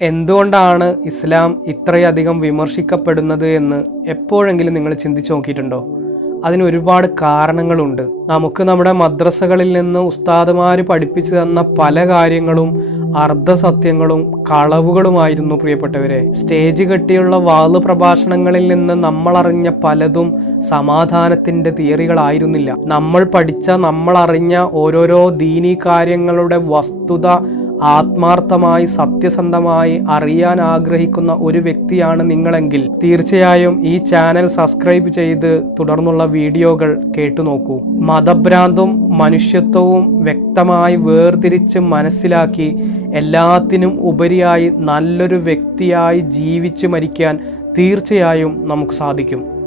എന്തുകൊണ്ടാണ് ഇസ്ലാം ഇത്രയധികം വിമർശിക്കപ്പെടുന്നത് എന്ന് എപ്പോഴെങ്കിലും നിങ്ങൾ ചിന്തിച്ചു നോക്കിയിട്ടുണ്ടോ? അതിന് ഒരുപാട് കാരണങ്ങളുണ്ട്. നമുക്ക് നമ്മുടെ മദ്രസകളിൽ നിന്ന് ഉസ്താദുമാർ പഠിപ്പിച്ചു തന്ന പല കാര്യങ്ങളും അർദ്ധസത്യങ്ങളും കളവുകളുമായിരുന്നു പ്രിയപ്പെട്ടവരെ. സ്റ്റേജ് കെട്ടിയുള്ള വാള് പ്രഭാഷണങ്ങളിൽ നിന്ന് നമ്മളറിഞ്ഞ പലതും സമാധാനത്തിന്റെ തിയറികളായിരുന്നില്ല. നമ്മൾ പഠിച്ച നമ്മളറിഞ്ഞ ഓരോരോ ദീനീ കാര്യങ്ങളുടെ വസ്തുത ആത്മാർത്ഥമായി സത്യസന്ധമായി അറിയാൻ ആഗ്രഹിക്കുന്ന ഒരു വ്യക്തിയാണ് നിങ്ങളെങ്കിൽ തീർച്ചയായും ഈ ചാനൽ സബ്സ്ക്രൈബ് ചെയ്ത് തുടർന്നുള്ള വീഡിയോകൾ കേട്ടു നോക്കൂ. മതഭ്രാന്തും മനുഷ്യത്വവും വ്യക്തമായി വേർതിരിച്ച് മനസ്സിലാക്കി എല്ലാത്തിനും ഉപരിയായി നല്ലൊരു വ്യക്തിയായി ജീവിച്ചു മരിക്കാൻ തീർച്ചയായും നമുക്ക് സാധിക്കും.